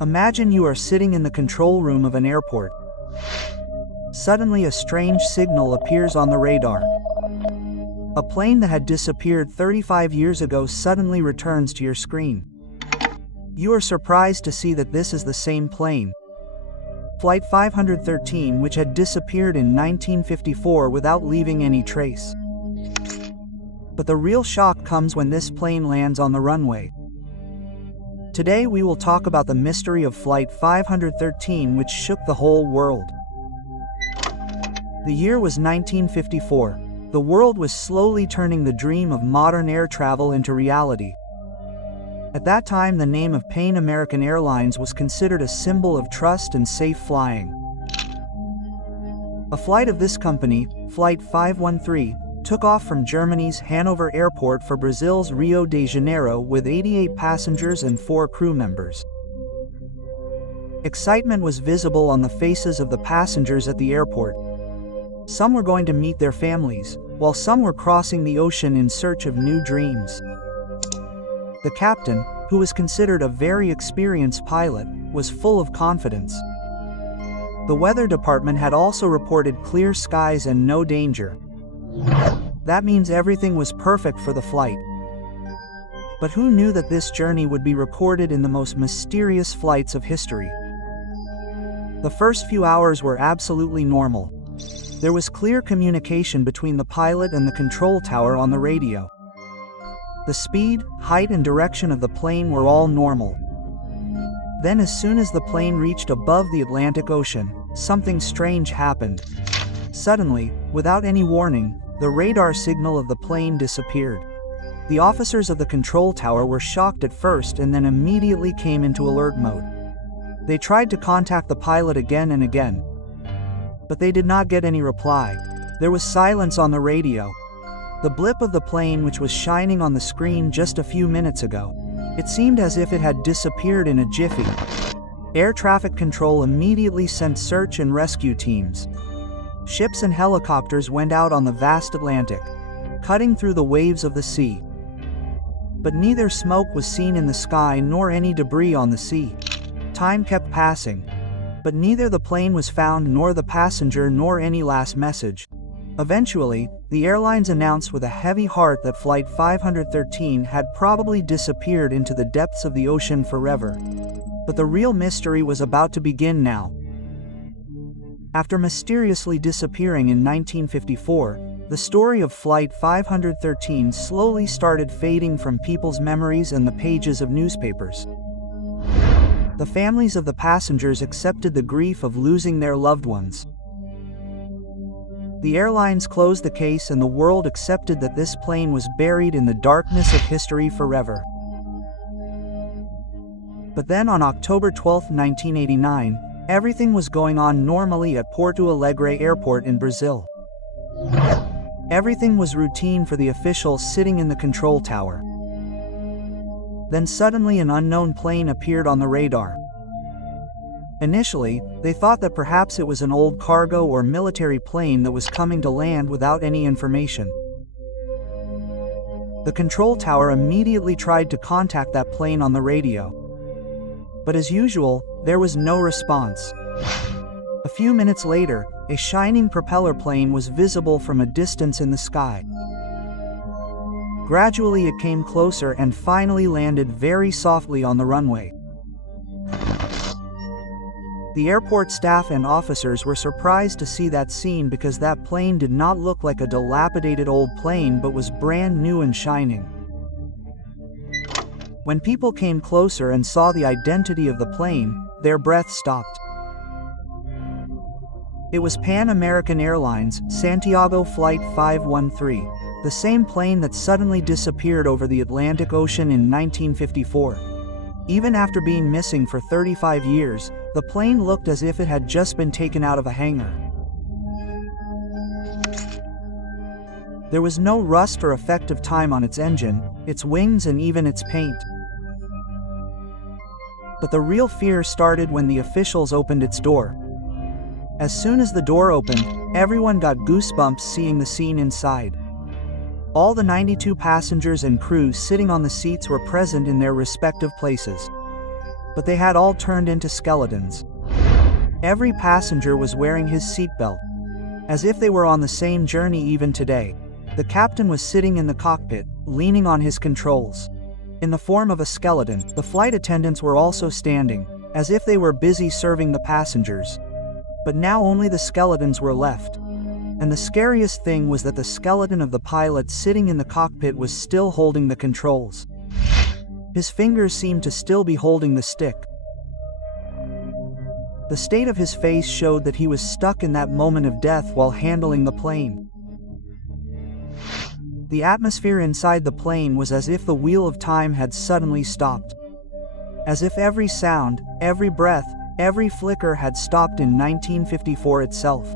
Imagine you are sitting in the control room of an airport. Suddenly a strange signal appears on the radar. A plane that had disappeared 35 years ago suddenly returns to your screen. You are surprised to see that this is the same plane, Flight 513, which had disappeared in 1954 without leaving any trace. But the real shock comes when this plane lands on the runway. Today we will talk about the mystery of Flight 513, which shook the whole world. The year was 1954. The world was slowly turning the dream of modern air travel into reality. At that time, the name of Pan American Airlines was considered a symbol of trust and safe flying. A flight of this company, Flight 513, took off from Germany's Hanover Airport for Brazil's Rio de Janeiro with 88 passengers and 4 crew members. Excitement was visible on the faces of the passengers at the airport. Some were going to meet their families, while some were crossing the ocean in search of new dreams. The captain, who was considered a very experienced pilot, was full of confidence. The weather department had also reported clear skies and no danger. That means everything was perfect for the flight. But who knew that this journey would be recorded in the most mysterious flights of history? The first few hours were absolutely normal. There was clear communication between the pilot and the control tower on the radio. The speed, height and direction of the plane were all normal. Then as soon as the plane reached above the Atlantic Ocean, something strange happened. Suddenly, without any warning, the radar signal of the plane disappeared. The officers of the control tower were shocked at first and then immediately came into alert mode. They tried to contact the pilot again and again, but they did not get any reply. There was silence on the radio. The blip of the plane, which was shining on the screen just a few minutes ago, it seemed as if it had disappeared in a jiffy. Air traffic control immediately sent search and rescue teams. Ships and helicopters went out on the vast Atlantic, cutting through the waves of the sea. But neither smoke was seen in the sky nor any debris on the sea. Time kept passing, but neither the plane was found nor the passenger nor any last message. Eventually, the airlines announced with a heavy heart that Flight 513 had probably disappeared into the depths of the ocean forever. But the real mystery was about to begin now. After mysteriously disappearing in 1954, the story of Flight 513 slowly started fading from people's memories and the pages of newspapers. The families of the passengers accepted the grief of losing their loved ones. The airlines closed the case and the world accepted that this plane was buried in the darkness of history forever. But then on October 12, 1989, everything was going on normally at Porto Alegre Airport in Brazil. Everything was routine for the officials sitting in the control tower. Then suddenly an unknown plane appeared on the radar. Initially, they thought that perhaps it was an old cargo or military plane that was coming to land without any information. The control tower immediately tried to contact that plane on the radio. But as usual, there was no response. A few minutes later, a shining propeller plane was visible from a distance in the sky. Gradually it came closer and finally landed very softly on the runway. The airport staff and officers were surprised to see that scene because that plane did not look like a dilapidated old plane but was brand new and shining. When people came closer and saw the identity of the plane, their breath stopped. It was Pan American Airlines, Santiago Flight 513, the same plane that suddenly disappeared over the Atlantic Ocean in 1954. Even after being missing for 35 years, the plane looked as if it had just been taken out of a hangar. There was no rust or effective time on its engine, its wings and even its paint. But the real fear started when the officials opened its door. As soon as the door opened, everyone got goosebumps seeing the scene inside. All the 92 passengers and crew sitting on the seats were present in their respective places. but they had all turned into skeletons. Every passenger was wearing his seatbelt, as if they were on the same journey even today. The captain was sitting in the cockpit, leaning on his controls. In the form of a skeleton, the flight attendants were also standing, as if they were busy serving the passengers. But now only the skeletons were left. And the scariest thing was that the skeleton of the pilot sitting in the cockpit was still holding the controls. His fingers seemed to still be holding the stick. The state of his face showed that he was stuck in that moment of death while handling the plane. The atmosphere inside the plane was as if the wheel of time had suddenly stopped. As if every sound, every breath, every flicker had stopped in 1954 itself.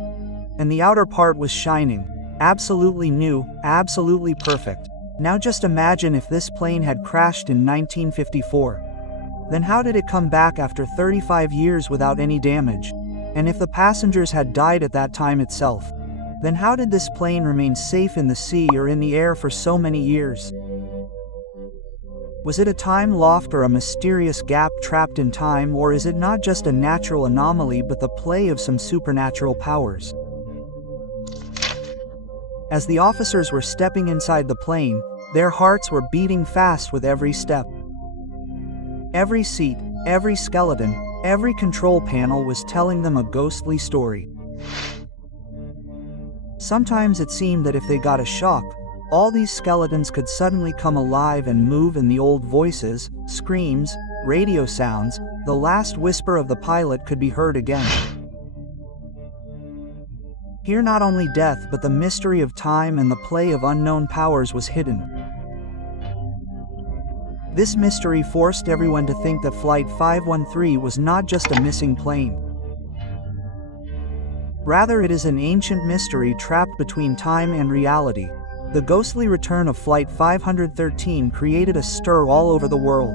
And the outer part was shining, absolutely new, absolutely perfect. Now just imagine if this plane had crashed in 1954. Then how did it come back after 35 years without any damage? And if the passengers had died at that time itself, then how did this plane remain safe in the sea or in the air for so many years? Was it a time loft or a mysterious gap trapped in time, or is it not just a natural anomaly but the play of some supernatural powers? As the officers were stepping inside the plane, their hearts were beating fast with every step. Every seat, every skeleton, every control panel was telling them a ghostly story. Sometimes it seemed that if they got a shock, all these skeletons could suddenly come alive and move, and the old voices, screams, radio sounds, the last whisper of the pilot could be heard again. Here not only death but the mystery of time and the play of unknown powers was hidden. This mystery forced everyone to think that Flight 513 was not just a missing plane. Rather, it is an ancient mystery trapped between time and reality. The ghostly return of Flight 513 created a stir all over the world.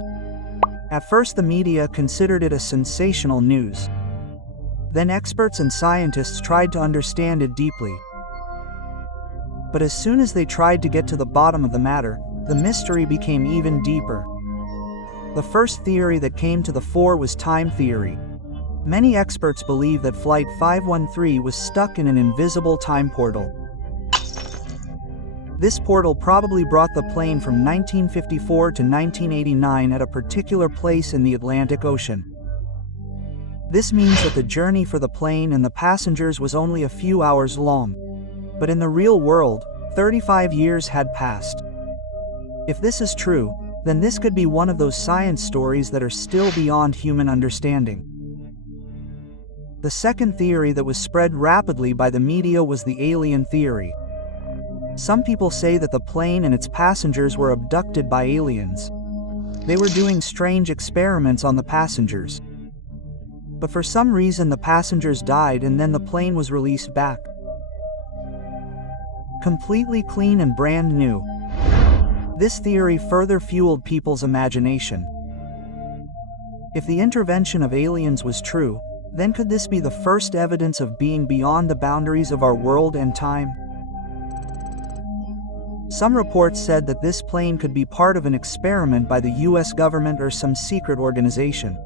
At first the media considered it a sensational news. Then experts and scientists tried to understand it deeply. But as soon as they tried to get to the bottom of the matter, the mystery became even deeper. The first theory that came to the fore was time theory. Many experts believe that Flight 513 was stuck in an invisible time portal. This portal probably brought the plane from 1954 to 1989 at a particular place in the Atlantic Ocean. This means that the journey for the plane and the passengers was only a few hours long. But in the real world, 35 years had passed. If this is true, then this could be one of those science stories that are still beyond human understanding. The second theory that was spread rapidly by the media was the alien theory. Some people say that the plane and its passengers were abducted by aliens. They were doing strange experiments on the passengers. But for some reason the passengers died and then the plane was released back. Completely clean and brand new. This theory further fueled people's imagination. If the intervention of aliens was true, then could this be the first evidence of being beyond the boundaries of our world and time? Some reports said that this plane could be part of an experiment by the US government or some secret organization.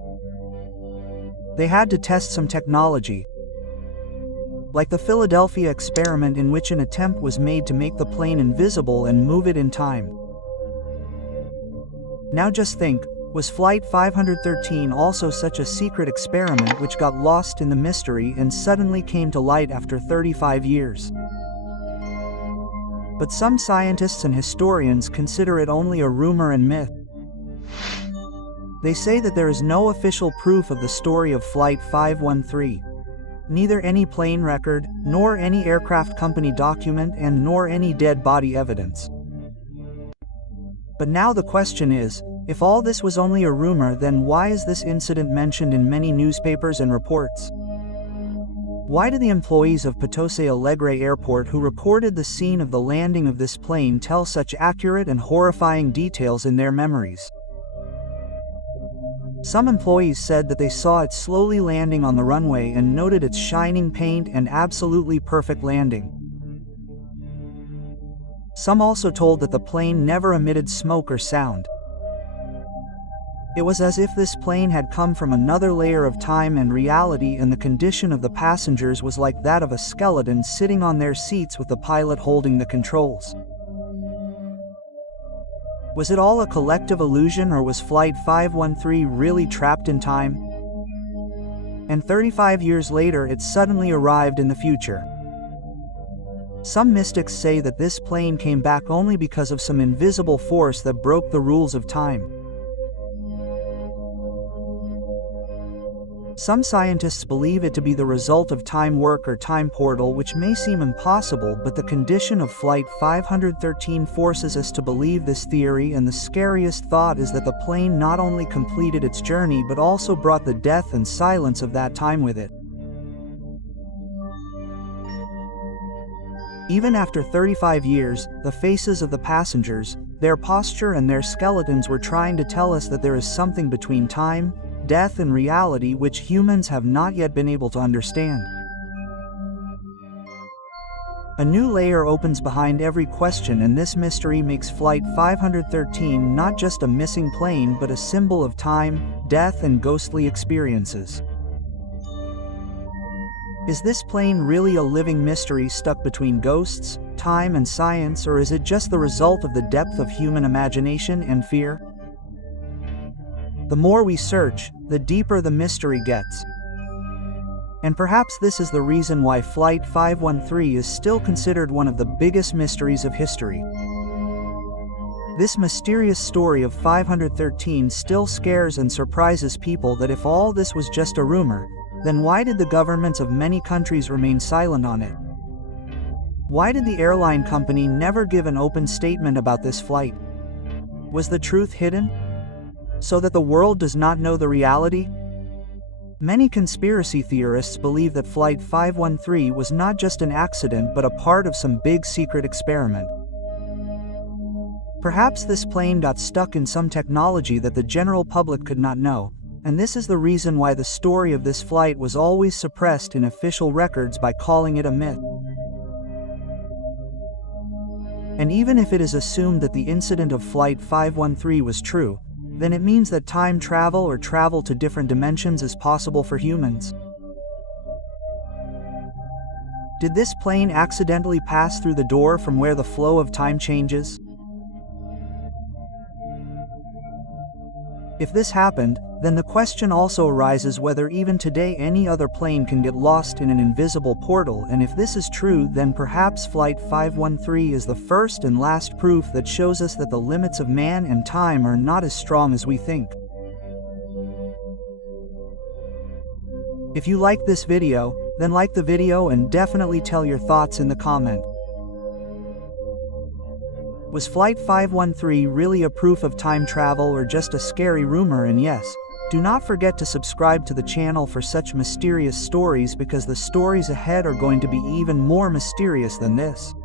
They had to test some technology, like the Philadelphia experiment, in which an attempt was made to make the plane invisible and move it in time. Now just think, was Flight 513 also such a secret experiment which got lost in the mystery and suddenly came to light after 35 years? But some scientists and historians consider it only a rumor and myth. They say that there is no official proof of the story of Flight 513. Neither any plane record, nor any aircraft company document, and nor any dead body evidence. But now the question is, if all this was only a rumor, then why is this incident mentioned in many newspapers and reports? Why do the employees of Potosi Alegre Airport who recorded the scene of the landing of this plane tell such accurate and horrifying details in their memories? Some employees said that they saw it slowly landing on the runway and noted its shining paint and absolutely perfect landing. Some also told that the plane never emitted smoke or sound. It was as if this plane had come from another layer of time and reality, and the condition of the passengers was like that of a skeleton sitting on their seats with the pilot holding the controls. Was it all a collective illusion, or was Flight 513 really trapped in time? And 35 years later it suddenly arrived in the future. Some mystics say that this plane came back only because of some invisible force that broke the rules of time. Some scientists believe it to be the result of time work or time portal, which may seem impossible, but the condition of Flight 513 forces us to believe this theory, and the scariest thought is that the plane not only completed its journey but also brought the death and silence of that time with it. Even after 35 years, the faces of the passengers, their posture and their skeletons were trying to tell us that there is something between time, death and reality which humans have not yet been able to understand. A new layer opens behind every question, and this mystery makes Flight 513 not just a missing plane but a symbol of time, death and ghostly experiences. Is this plane really a living mystery stuck between ghosts, time and science, or is it just the result of the depth of human imagination and fear? The more we search, the deeper the mystery gets. And perhaps this is the reason why Flight 513 is still considered one of the biggest mysteries of history. This mysterious story of 513 still scares and surprises people. That if all this was just a rumor, then why did the governments of many countries remain silent on it? Why did the airline company never give an open statement about this flight? Was the truth hidden, so that the world does not know the reality? Many conspiracy theorists believe that Flight 513 was not just an accident but a part of some big secret experiment. Perhaps this plane got stuck in some technology that the general public could not know, and this is the reason why the story of this flight was always suppressed in official records by calling it a myth. And even if it is assumed that the incident of Flight 513 was true, then it means that time travel or travel to different dimensions is possible for humans. Did this plane accidentally pass through the door from where the flow of time changes? If this happened, then the question also arises whether even today any other plane can get lost in an invisible portal, and if this is true, then perhaps Flight 513 is the first and last proof that shows us that the limits of man and time are not as strong as we think. If you like this video, then like the video and definitely tell your thoughts in the comment. Was Flight 513 really a proof of time travel or just a scary rumor? And yes, do not forget to subscribe to the channel for such mysterious stories, because the stories ahead are going to be even more mysterious than this.